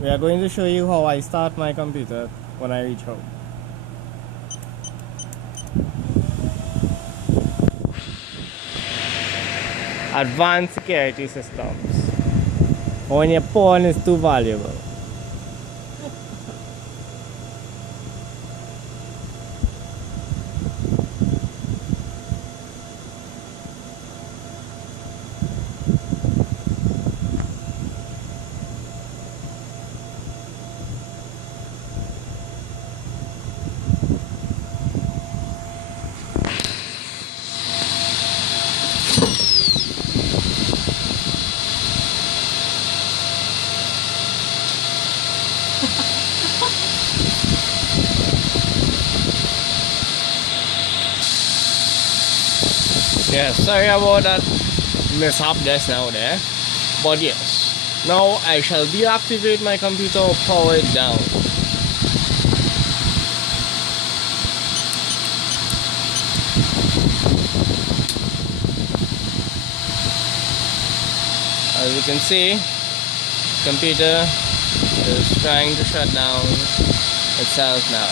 We are going to show you how I start my computer when I reach home. Advanced security systems. When your phone is too valuable. Yeah, sorry about that mishap just now there. But yes, now I shall deactivate my computer or power it down. As you can see, computer is trying to shut down itself now.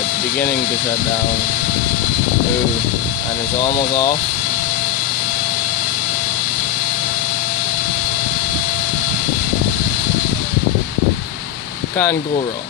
It's beginning to shut down. Ooh. And it's almost off. Can't go wrong.